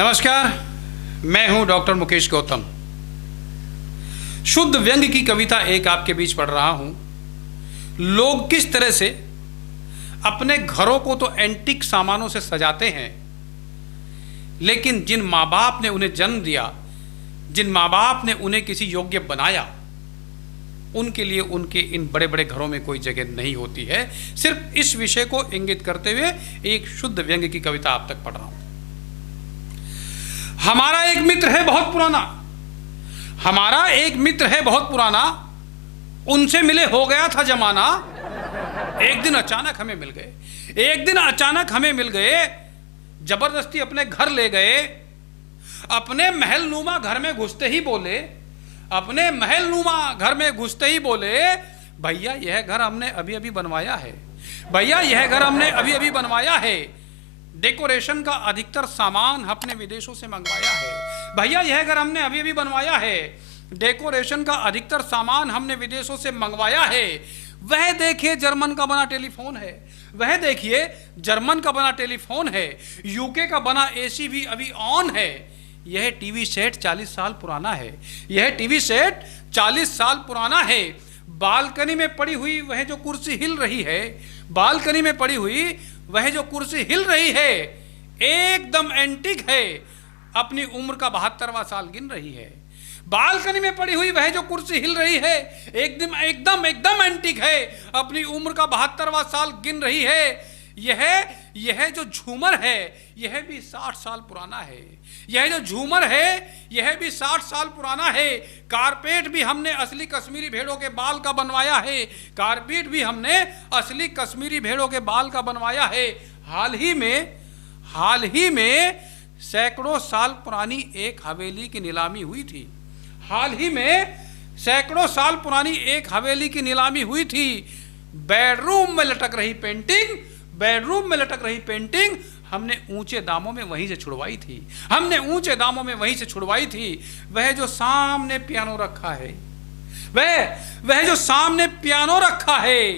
नमस्कार, मैं हूं डॉक्टर मुकेश गौतम। शुद्ध व्यंग्य की कविता एक आपके बीच पढ़ रहा हूं। लोग किस तरह से अपने घरों को तो एंटीक सामानों से सजाते हैं, लेकिन जिन माँ बाप ने उन्हें जन्म दिया, जिन माँ बाप ने उन्हें किसी योग्य बनाया, उनके लिए उनके इन बड़े बड़े घरों में कोई जगह नहीं होती है। सिर्फ इस विषय को इंगित करते हुए एक शुद्ध व्यंग्य की कविता आप तक पढ़ रहा हूं। हमारा एक मित्र है बहुत पुराना, हमारा एक मित्र है बहुत पुराना, उनसे मिले हो गया था जमाना। एक दिन अचानक हमें मिल गए, एक दिन अचानक हमें मिल गए, जबरदस्ती अपने घर ले गए। अपने महल नुमा घर में घुसते ही बोले, अपने महल नुमा घर में घुसते ही बोले, भैया यह घर हमने अभी अभी बनवाया है, भैया यह घर हमने अभी अभी बनवाया है। डेकोरेशन का अधिकतर सामान अपने विदेशों से मंगवाया है, भैया यह घर हमने अभी अभी बनवाया है। डेकोरेशन का अधिकतर सामान हमने विदेशों से मंगवाया है। वह देखिए जर्मन का बना टेलीफोन है, वह देखिए जर्मन का बना टेलीफोन है। यूके का बना एसी भी अभी ऑन है। यह टीवी सेट 40 साल पुराना है, यह टीवी सेट 40 साल पुराना है। बालकनी में पड़ी हुई वह जो कुर्सी हिल रही है, बालकनी में पड़ी हुई वह जो कुर्सी हिल रही है, एकदम एंटीक है, अपनी उम्र का 72वां साल गिन रही है। बालकनी में पड़ी हुई वह जो कुर्सी हिल रही है, एकदम एकदम एकदम एंटीक है, अपनी उम्र का 72वां साल गिन रही है। यह जो झूमर है, यह भी 60 साल पुराना है, यह जो झूमर है, यह भी 60 साल पुराना है। कारपेट भी हमने असली कश्मीरी भेड़ों के बाल का बनवाया है, कारपेट भी हमने असली कश्मीरी भेड़ों के बाल का बनवाया है। हाल ही में सैकड़ों साल पुरानी एक हवेली की नीलामी हुई थी, हाल ही में सैकड़ों साल पुरानी एक हवेली की नीलामी हुई थी। बेडरूम में लटक रही पेंटिंग, बेडरूम में लटक रही पेंटिंग हमने ऊंचे दामों में वहीं से छुड़वाई थी, हमने ऊंचे दामों में वहीं से छुड़वाई थी। वह जो सामने पियानो रखा है, वह जो सामने पियानो रखा है,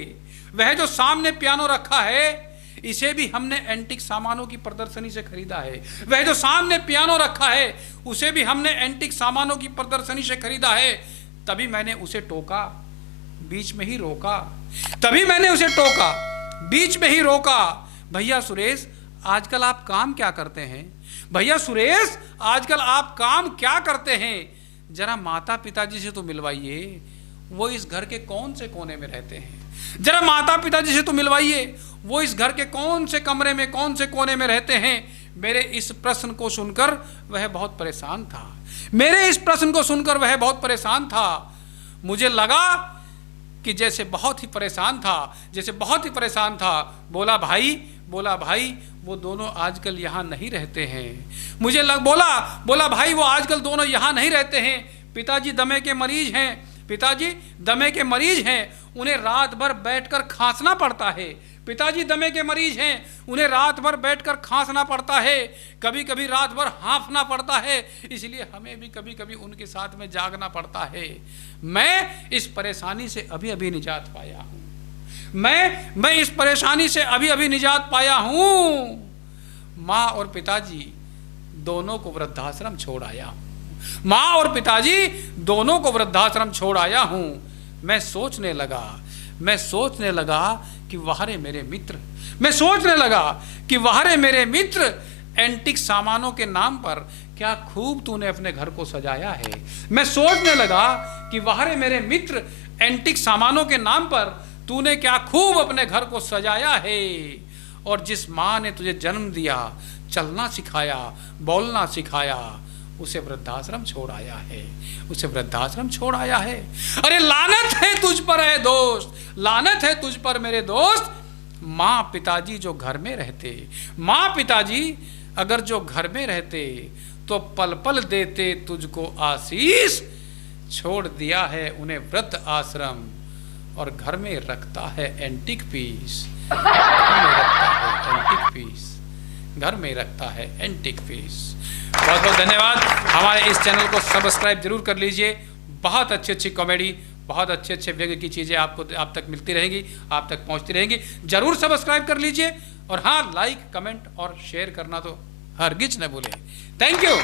वह जो सामने पियानो रखा है, इसे भी हमने एंटीक सामानों की प्रदर्शनी से खरीदा है। वह जो सामने पियानो रखा है, उसे भी हमने एंटीक सामानों की प्रदर्शनी से खरीदा है। तभी मैंने उसे टोका, बीच में ही रोका, तभी मैंने उसे टोका, बीच में ही रोका। भैया सुरेश, आजकल आप काम क्या करते हैं? भैया सुरेश, आजकल आप काम क्या करते हैं? जरा माता पिताजी से तो मिलवाइए, वो इस घर के कौन से कोने में रहते हैं। जरा माता पिताजी से तो मिलवाइए, वो इस घर के कौन से कमरे में, कौन से कोने में रहते हैं। मेरे इस प्रश्न को सुनकर वह बहुत परेशान था, मेरे इस प्रश्न को सुनकर वह बहुत परेशान था। मुझे लगा कि जैसे बहुत ही परेशान था, जैसे बहुत ही परेशान था। बोला भाई वो दोनों आजकल यहाँ नहीं रहते हैं। मुझे बोला भाई वो आजकल दोनों यहाँ नहीं रहते हैं। पिताजी दमे के मरीज हैं, पिताजी दमे के मरीज हैं, उन्हें रात भर बैठकर खांसना पड़ता है। पिताजी दमे के मरीज हैं, उन्हें रात भर बैठकर खांसना पड़ता है, कभी कभी रात भर हाँफना पड़ता है, इसलिए हमें भी कभी कभी उनके साथ में जागना पड़ता है। मैं इस परेशानी से अभी अभी निजात पाया हूँ, मैं इस परेशानी से अभी अभी निजात पाया हूँ। माँ और पिताजी दोनों को वृद्धाश्रम छोड़ आया हूँ, माँ और पिताजी दोनों को वृद्धाश्रम छोड़ आया हूँ। मैं सोचने लगा कि वाहरे मेरे मित्र, मैं सोचने लगा कि वाहरे मेरे मित्र, एंटीक सामानों के नाम पर क्या खूब तूने अपने घर को सजाया है। मैं सोचने लगा कि वाहरे मेरे मित्र, एंटीक सामानों के नाम पर तूने क्या खूब अपने घर को सजाया है। और जिस माँ ने तुझे जन्म दिया, चलना सिखाया, बोलना सिखाया, उसे वृद्धाश्रम छोड़ आया है, उसे वृद्धाश्रम छोड़ आया है। अरे लानत है तुझ पर है दोस्त, लानत है तुझ पर मेरे दोस्त। माँ पिताजी जो घर में रहते, माँ पिताजी अगर जो घर में रहते तो पल पल देते तुझको आशीष। छोड़ दिया है उन्हें वृद्ध आश्रम और घर में रखता है एंटीक पीस, घर में रखता है एंटीक पीस, घर में रखता है एंटीक पीस। बहुत बहुत धन्यवाद। हमारे इस चैनल को सब्सक्राइब जरूर कर लीजिए। बहुत अच्छी कॉमेडी, बहुत अच्छे व्यंग्य की चीज़ें आपको आप तक मिलती रहेंगी, आप तक पहुंचती रहेंगी। जरूर सब्सक्राइब कर लीजिए। और हाँ, लाइक, कमेंट और शेयर करना तो हरगिज न भूले। Thank you.